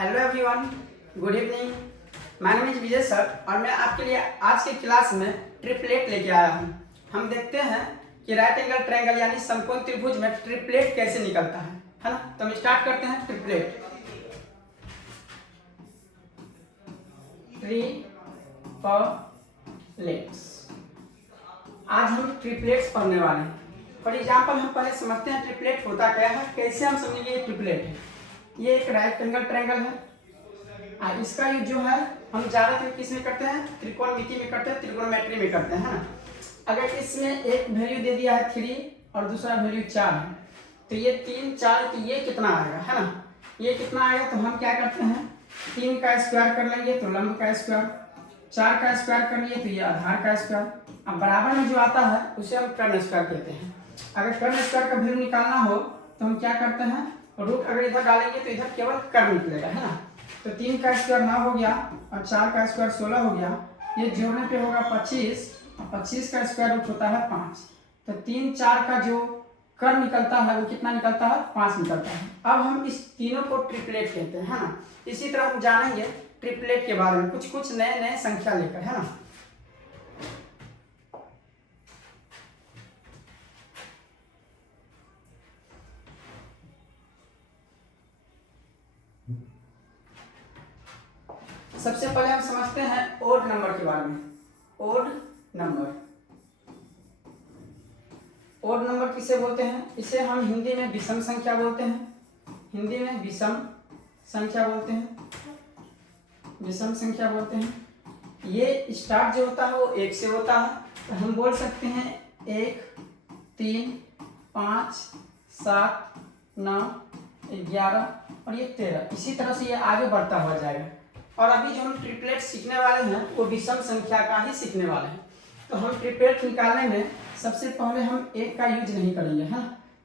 Hello everyone, good evening. My name is Vijay sir और मैं आपके लिए आज की क्लास में ट्रिपलेट लेके आया हूँ। हम देखते हैं कि राइट एंगल ट्रायंगल यानी समकोण त्रिभुज में ट्रिपलेट कैसे निकलता है ना। तो हम स्टार्ट करते हैं ट्रिपलेट। ट्रिपलेट्स आज हम ट्रिपलेट्स पढ़ने वाले हैं। फॉर एग्जाम्पल हम पहले समझते हैं ट्रिपलेट होता क्या है, कैसे हम समझेंगे ये ट्रिपलेट है। ये एक राइट एंगल ट्रायंगल है। इसका यूज जो है हम ज़्यादातर किस में करते हैं, त्रिकोणमिति में करते हैं, त्रिकोणमेट्री में करते हैं ना। अगर इसमें एक वैल्यू दे दिया है 3 और दूसरा वैल्यू 4 है तो ये 3 4 तो ये कितना आएगा है ना, ये कितना आएगा। तो हम क्या करते हैं 3 का स्क्वायर कर लेंगे तो लंब का स्क्वायर, 4 का स्क्वायर कर लिए तो ये आधार का स्क्वायर। अब बराबर में जो आता है उसे हम कर्ण स्क्वायर कहते हैं। अगर कर्ण स्क्वायर का वैल्यू निकालना हो तो हम क्या करते हैं, रूट अगर इधर डालेंगे तो इधर केवल कर्ण निकलेगा है ना। तो 3 का स्क्वायर 9 हो गया और 4 का स्क्वायर 16 हो गया। ये जोड़ने पे होगा 25 और 25 का स्क्वायर रूट होता है 5। तो 3 4 का जो कर्ण निकलता है वो कितना निकलता है, 5 निकलता है। अब हम इस तीनों को ट्रिपलेट कहते हैं है ना। इसी तरह हम जानेंगे ट्रिपलेट के बारे में कुछ नए नए संख्या लेकर है ना। सबसे पहले हम समझते हैं ओड नंबर के बारे में। ओड नंबर, ओड नंबर किसे बोलते हैं, इसे हम हिंदी में विषम संख्या बोलते हैं। हिंदी में विषम संख्या बोलते हैं, विषम संख्या बोलते हैं। ये स्टार्ट जो होता है वो 1 से होता है। तो हम बोल सकते हैं 1 3 5 7 9 11 और ये 13। इसी तरह से ये आगे बढ़ता हुआ जाएगा। और अभी जो हम ट्रिपलेट सीखने वाले हैं वो विषम संख्या का ही सीखने वाले हैं। तो हम ट्रिपलेट निकालने में सबसे पहले हम 1 का यूज नहीं करेंगे है।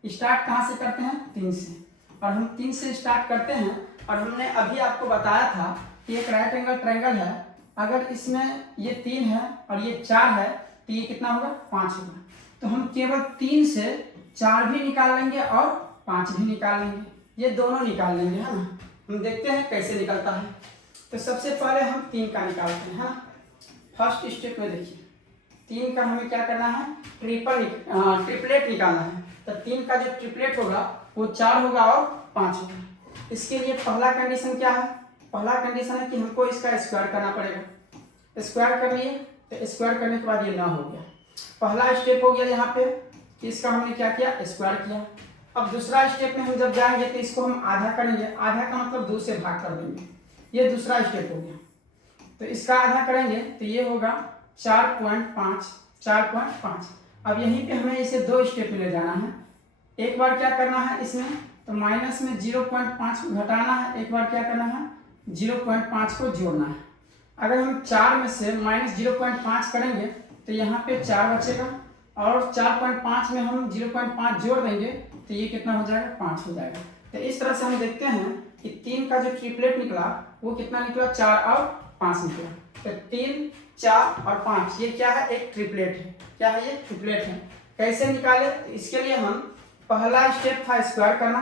स्टार्ट कहाँ से करते हैं, 3 से। और हम 3 से स्टार्ट करते हैं। और हमने अभी आपको बताया था कि एक राइट एंगल ट्रायंगल है, अगर इसमें ये 3 है और ये 4 है तो ये कितना होगा, 5 होगा। तो हम केवल 3 से 4 भी निकाल लेंगे और 5 भी निकाल लेंगे, ये दोनों निकाल लेंगे है ना। हम देखते हैं कैसे निकलता है। तो सबसे पहले हम 3 का निकालते हैं। फर्स्ट स्टेप में देखिए 3 का हमें क्या करना है, ट्रिपलेट निकालना है। तो 3 का जो ट्रिपलेट होगा वो 4 होगा और 5 होगा। इसके लिए पहला कंडीशन क्या है, पहला कंडीशन है कि हमको इसका स्क्वायर करना पड़ेगा। स्क्वायर कर लिए तो स्क्वायर करने के बाद ये 9 हो गया। पहला स्टेप हो गया यहाँ पे कि इसका हमने क्या किया, स्क्वायर किया। अब दूसरा स्टेप में हम जब जाएंगे तो इसको हम आधा करेंगे। आधा का मतलब 2 से भाग कर देंगे, ये दूसरा स्टेप हो गया। तो इसका आधा करेंगे तो ये होगा 4.5 4.5। अब यहीं पे हमें इसे 2 स्टेप में ले जाना है। एक बार क्या करना है इसमें, तो माइनस में 0.5 को घटाना है, एक बार क्या करना है 0.5 को जोड़ना है। अगर हम 4 में से माइनस 0.5 करेंगे तो यहाँ पे 4 बचेगा और 4.5 में हम 0.5 जोड़ देंगे तो ये कितना हो जाएगा, 5 हो जाएगा। तो इस तरह से हम देखते हैं कि 3 का जो ट्रिपलेट निकला वो कितना निकला, 4 और 5 निकला। तो 3 4 और 5 ये क्या है, एक ट्रिपलेट है। क्या है, ये ट्रिपलेट है। कैसे निकाले, तो इसके लिए हम पहला स्टेप था स्क्वायर करना,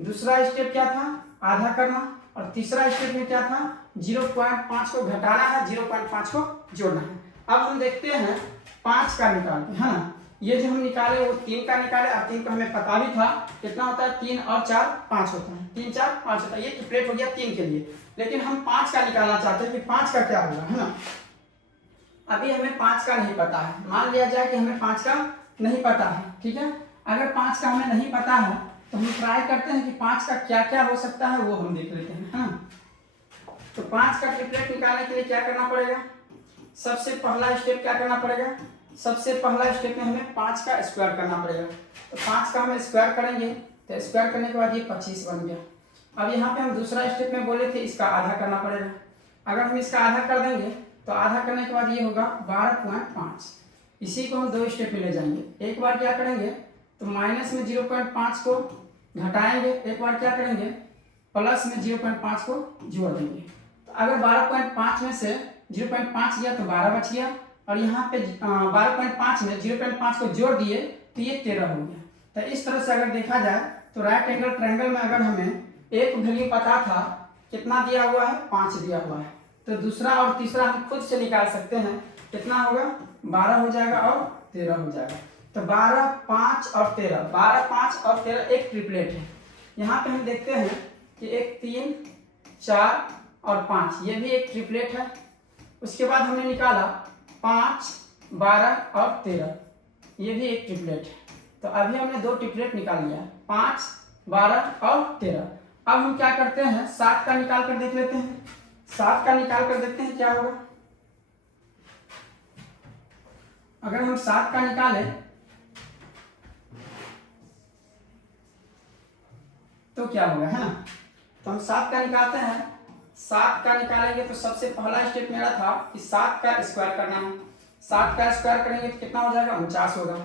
दूसरा स्टेप क्या था, आधा करना, और तीसरा स्टेप में क्या था, 0.5 को घटाना है, 0.5 को जोड़ना है। अब हम देखते हैं 5 का निकालते हैं ना। ये जो हम निकाले वो 3 का निकाले और 3 का हमें पता भी था कितना होता है, 3 और 4 5 होता है, 3 4 5 होता है। ये ट्रिपलेट हो गया 3 के लिए। लेकिन हम 5 का निकालना चाहते हैं कि 5 का क्या होगा है ना। अभी हमें 5 का नहीं पता है। मान लिया जाए कि हमें 5 का नहीं पता है, ठीक है। अगर 5 का हमें नहीं पता है तो हम ट्राई करते हैं कि 5 का क्या क्या हो सकता है वो हम देख लेते हैं है ना। तो 5 का ट्रिपलेट निकालने के लिए क्या करना पड़ेगा, सबसे पहला स्टेप क्या करना पड़ेगा, सबसे पहला स्टेप में हमें 5 का स्क्वायर करना पड़ेगा। तो 5 का हम स्क्वायर करेंगे तो स्क्वायर करने के बाद ये 25 बन गया। अब यहाँ पे हम दूसरा स्टेप में बोले थे इसका आधा करना पड़ेगा। अगर हम इसका आधा कर देंगे तो आधा करने के बाद ये होगा 12.5। इसी को हम 2 स्टेप में ले जाएंगे। एक बार क्या करेंगे तो माइनस में 0.5 को घटाएंगे, एक बार क्या करेंगे प्लस में 0.5 को जोड़ देंगे। तो अगर 12.5 में से 0.5 गया तो 12 बच गया और यहाँ पे 12.5 में 0.5 को जोड़ दिए तो ये 13 हो गया। तो इस तरह से अगर देखा जाए तो राइट एंगल ट्रायंगल में अगर हमें एक वैल्यू पता था कितना दिया हुआ है, 5 दिया हुआ है। तो दूसरा और तीसरा हम खुद से निकाल सकते हैं। कितना होगा, 12 हो जाएगा और 13 हो जाएगा। तो 12, 5 और 13, 12, 5 और 13 एक ट्रिपलेट है। यहाँ पे हम देखते हैं कि 1, 3, 4 और 5, ये भी एक ट्रिपलेट है। उसके बाद हमने निकाला 5, 12 और 13, ये भी एक ट्रिपलेट है। तो अभी हमने 2 ट्रिपलेट निकाल लिया, 5, 12 और 13। अब हम क्या करते हैं, 7 का निकाल कर देख लेते हैं। 7 का निकाल कर देखते हैं क्या होगा। अगर हम 7 का निकालें तो क्या होगा, है ना। तो हम 7 का निकालते हैं। 7 का निकालेंगे तो सबसे पहला स्टेप मेरा था कि 7 का स्क्वायर करना है। 7 का स्क्वायर करेंगे तो कितना हो जाएगा, 49 होगा।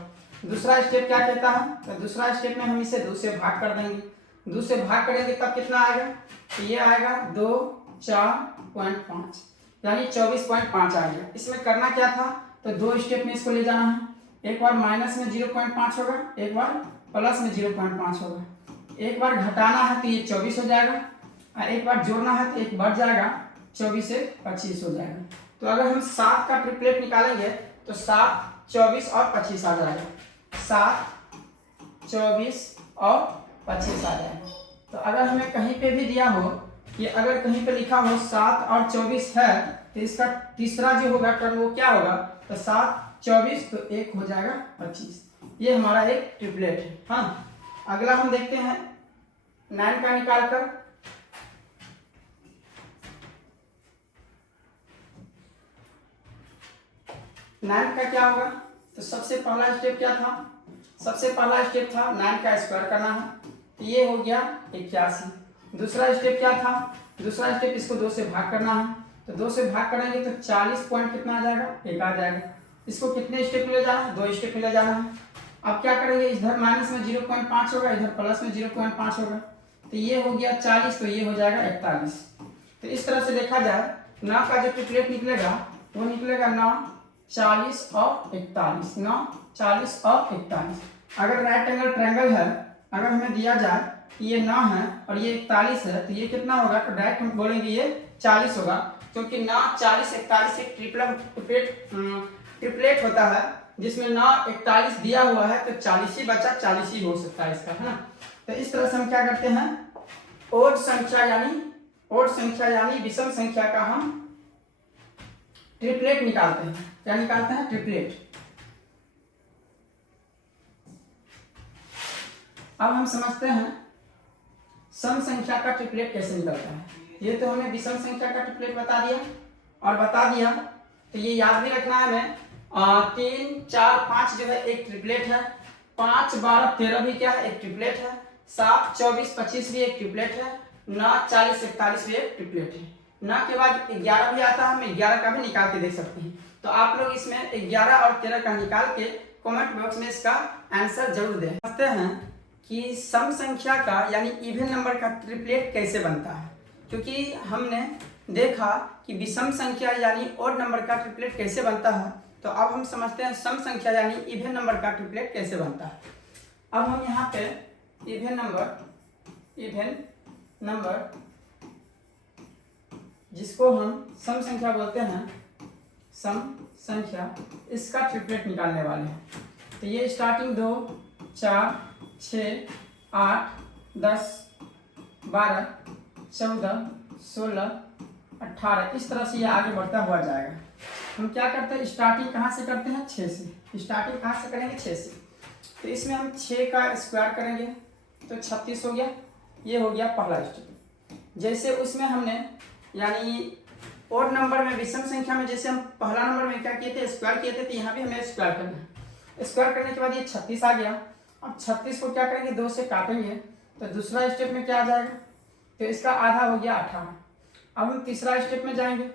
दूसरा स्टेप क्या कहता है, तो दूसरा स्टेप में हम इसे 2 से भाग कर देंगे। 2 से भाग करेंगे तब कितना आएगा, तो ये आएगा 2, 4.5, यानी 24.5 आएगा। इसमें करना क्या था, तो 2 स्टेप में इसको ले जाना है। एक बार माइनस में 0.5 होगा, एक बार प्लस में 0.5 होगा। एक बार घटाना है तो ये 24 हो जाएगा, और एक बार जोड़ना है तो एक बढ़ जाएगा, 24 से 25 हो जाएगा। तो अगर हम 7 का ट्रिपलेट निकालेंगे तो 7, 24 और 25 आ जाएगा। 7, 24 और 25 आ जाएगा। तो अगर हमें कहीं पे भी दिया हो कि अगर कहीं पे लिखा हो 7 और 24 है, तो इसका तीसरा जो होगा टर्म वो क्या होगा, तो 7, 24 तो 1 हो जाएगा 25। ये हमारा एक ट्रिपलेट है। हाँ, अगला हम देखते हैं 9 का निकाल कर। 9 का क्या होगा, तो सबसे पहला स्टेप क्या था, सबसे पहला स्टेप था 9 का स्क्वायर करना है, तो ये हो गया 81। दूसरा स्टेप क्या था, दूसरा स्टेप इसको 2 से भाग करना है, तो 2 से भाग करेंगे तो 40 पॉइंट कितना आ जाएगा, 1 आ जाएगा। इसको कितने स्टेप में ले जाना है, 2 स्टेप में ले जाना है। अब क्या करेंगे, इधर माइनस में 0.5 होगा, इधर प्लस में 0.5 होगा, तो ये हो गया 40, तो ये हो जाएगा 41। तो इस तरह से देखा जाए 9 का जो ट्रिपलेट निकलेगा वो निकलेगा 9, 40 और 41, 9, 40 और 41। अगर राइट एंगल ट्रायंगल है, अगर हमें दिया जाए कि ये 9 है और ये 41 है, तो ये कितना होगा, तो डायरेक्ट हम बोलेंगे ये 40 होगा, क्योंकि 9, 40, 41 एक ट्रिपलेट होता है जिसमें 9, 41 दिया हुआ है, तो 40 ही बचा, 40 ही हो सकता है इसका, है ना। तो इस तरह से हम क्या करते हैं, ओड संख्या यानी विषम संख्या का हम ट्रिपलेट निकालते हैं। क्या निकालते हैं, ट्रिपलेट। अब हम समझते हैं सम संख्या का ट्रिपलेट कैसे निकलता है। ये तो हमें विषम संख्या का ट्रिपलेट बता दिया, तो ये याद भी रखना है हमें। 3, 4, 5 जो है एक ट्रिपलेट है, 5, 12, 13 भी क्या है, एक ट्रिपलेट है, 7, 24, 25 भी एक ट्रिपलेट है, 9, 40, 41 भी एक ट्रिपलेट है। 9 के बाद 11 भी आता है, हम 11 का भी निकाल के देख सकते हैं। तो आप लोग इसमें 11 और 13 का निकाल के कमेंट बॉक्स में इसका आंसर जरूर दें। समझते हैं कि सम संख्या का यानी इवन नंबर का ट्रिपलेट कैसे बनता है, क्योंकि हमने देखा कि विषम संख्या यानी ओड नंबर का ट्रिपलेट कैसे बनता है। तो अब हम समझते हैं सम संख्या यानी इवन नंबर का ट्रिपलेट कैसे बनता है। अब हम यहाँ पे इवन नंबर जिसको हम सम संख्या बोलते हैं, सम संख्या, इसका ट्रिपलेट निकालने वाले हैं। तो ये स्टार्टिंग 2, 4, 6, 8, 10, 12, 14, 16, 18, इस तरह से ये आगे बढ़ता हुआ जाएगा। हम क्या करते हैं, स्टार्टिंग कहाँ से करते हैं, 6 से। स्टार्टिंग कहाँ से करेंगे, 6 से। तो इसमें हम 6 का स्क्वायर करेंगे तो 36 हो गया, ये हो गया पहला स्टेप। जैसे उसमें हमने यानी ओड नंबर में विषम संख्या में जैसे हम पहला नंबर में क्या किए थे, स्क्वायर किए थे, तो यहाँ भी हमें स्क्वायर करना है। स्क्वायर करने के बाद ये 36 आ गया। अब 36 को क्या करेंगे, 2 से काटेंगे, तो दूसरा स्टेप में क्या आ जाएगा, तो इसका आधा हो गया 18। अब हम तीसरा स्टेप में जाएंगे,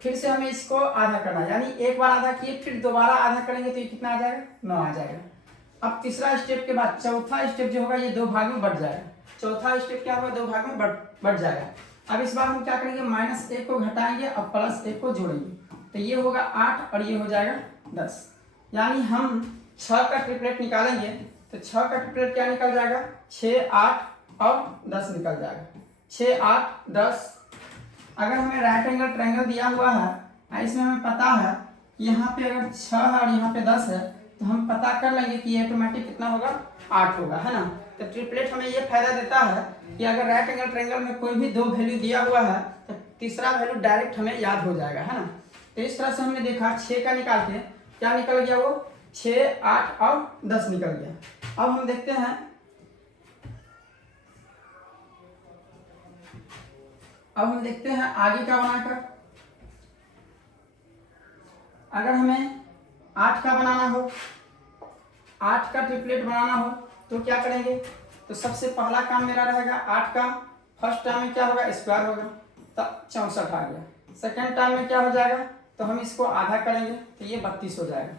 फिर से हमें इसको आधा करना, यानी एक बार आधा किए फिर दोबारा आधा करेंगे, तो ये कितना आ जाएगा, 9 आ जाएगा। अब तीसरा स्टेप के बाद चौथा स्टेप जो होगा ये 2 भाग में बढ़ जाएगा। चौथा स्टेप क्या होगा, 2 भाग में बढ़ जाएगा। अब इस बार हम क्या करेंगे, -1 को घटाएंगे और +1 को जोड़ेंगे, तो ये होगा 8 और ये हो जाएगा 10। यानी हम 6 का ट्रिपलेट निकालेंगे तो 6 का ट्रिपलेट क्या निकल जाएगा, 6, 8 और 10 निकल जाएगा। 6 8 10। अगर हमें राइट एंगल ट्रायंगल दिया हुआ है, इसमें हमें पता है कि यहाँ पे अगर 6 और यहाँ पे 10 है, तो हम पता कर लेंगे कि ये ऑटोमेटिक कितना होगा, 8 होगा, है ना। तो ट्रिपलेट हमें ये फायदा देता है कि अगर राइट एंगल ट्रायंगल में कोई भी 2 वैल्यू दिया हुआ है तो तीसरा वैल्यू डायरेक्ट हमें याद हो जाएगा, है ना। तो इस तरह से हमने देखा 6 का निकाल के क्या निकल गया, वो 6 8 और 10 निकल गया। अब हम देखते हैं, आगे का बनाकर। अगर हमें 8 का बनाना हो, 8 का ट्रिपलेट बनाना हो तो क्या करेंगे, तो सबसे पहला काम मेरा रहेगा 8 का फर्स्ट टाइम में क्या होगा, स्क्वायर होगा, तब 64 आ गया। सेकेंड टाइम में क्या हो जाएगा, तो हम इसको आधा करेंगे तो ये 32 हो जाएगा।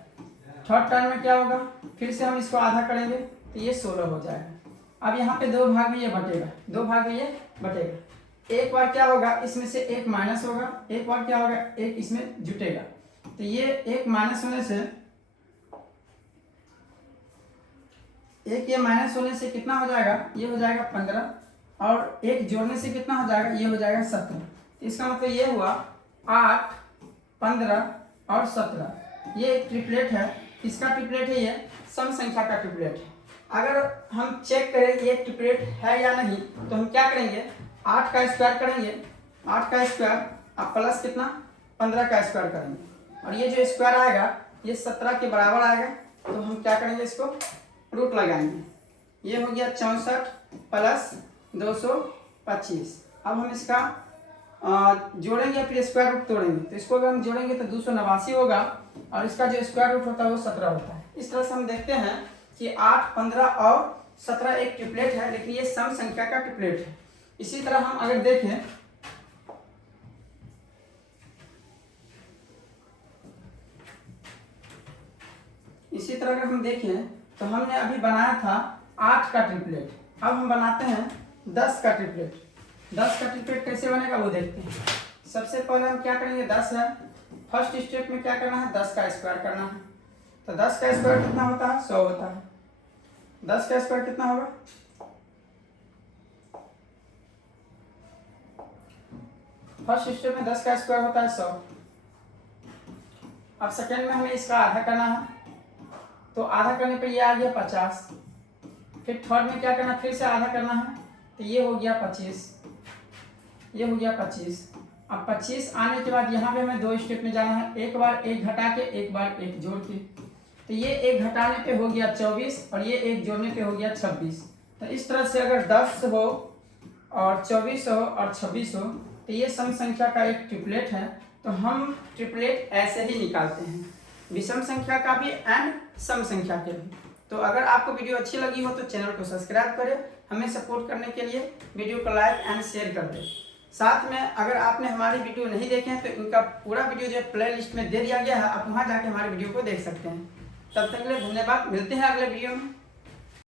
थर्ड टाइम में क्या होगा, फिर से हम इसको आधा करेंगे तो ये 16 हो जाएगा। अब यहाँ पे 2 भाग में ये बटेगा, 2 भाग में ये बटेगा। एक बार क्या होगा, इसमें से एक माइनस होगा, एक बार क्या होगा, एक इसमें जुटेगा। तो ये एक माइनस होने से, एक ये माइनस होने से कितना हो जाएगा, ये हो जाएगा 15, और एक जोड़ने से कितना हो जाएगा, ये हो जाएगा 17। इसका मतलब ये हुआ 8 15 और 17। ये एक ट्रिपलेट है, इसका ट्रिपलेट है, ये सम संख्या का ट्रिपलेट है। अगर हम चेक करें ये ट्रिपलेट है या नहीं, तो हम क्या करेंगे, 8 का स्क्वायर करेंगे, 8 का स्क्वायर अब प्लस कितना 15 का स्क्वायर करेंगे, और ये जो स्क्वायर आएगा ये 17 के बराबर आएगा। तो हम क्या करेंगे, इसको रूट लगाएंगे। ये हो गया 64 प्लस 225। अब हम इसका जोड़ेंगे, फिर स्क्वायर रूट तोड़ेंगे। तो इसको अगर हम जोड़ेंगे तो 289 होगा, और इसका जो स्क्वायर रूट होता है वो 17 होता है। इस तरह से हम देखते हैं कि 8 15 और 17 एक ट्रिपलेट है, लेकिन ये सम संख्या का ट्रिपलेट है। इसी तरह हम अगर देखें, इसी तरह अगर हम देखें तो हमने अभी बनाया था 8 का ट्रिपलेट, अब हम बनाते हैं 10 का ट्रिपलेट। 10 का ट्रिपलेट कैसे बनेगा वो देखते हैं। सबसे पहले हम क्या करेंगे, 10 है, फर्स्ट स्टेप में क्या करना है, 10 का स्क्वायर करना है। तो 10 का स्क्वायर कितना होता है, 100 होता है। 10 का स्क्वायर कितना होगा, फर्स्ट स्टेप में 10 का स्क्वायर होता है 100। अब सेकेंड में हमें इसका आधा करना है, तो आधा करने पे ये आ गया 50। फिर थर्ड में क्या करना, फिर से आधा करना है, तो ये हो गया 25, ये हो गया 25। अब 25 आने के बाद यहाँ पे हमें 2 स्टेप में जाना है, एक बार एक घटा के, एक बार एक जोड़ के। तो ये एक घटाने पे हो गया 24, और ये एक जोड़ने पे हो गया 26। तो इस तरह से अगर 10 हो और 24 हो और 26 हो, तो ये सम संख्या का एक ट्रिपलेट है। तो हम ट्रिपलेट ऐसे ही निकालते हैं, विषम संख्या का भी एंड सम संख्या के भी। तो अगर आपको वीडियो अच्छी लगी हो तो चैनल को सब्सक्राइब करें, हमें सपोर्ट करने के लिए वीडियो को लाइक एंड शेयर कर दें। साथ में अगर आपने हमारी वीडियो नहीं देखे हैं तो इनका पूरा वीडियो जो प्ले लिस्ट में दे दिया गया है, आप वहाँ जाके हमारे वीडियो को देख सकते हैं। तब तक के लिए धन्यवाद, मिलते हैं अगले वीडियो में।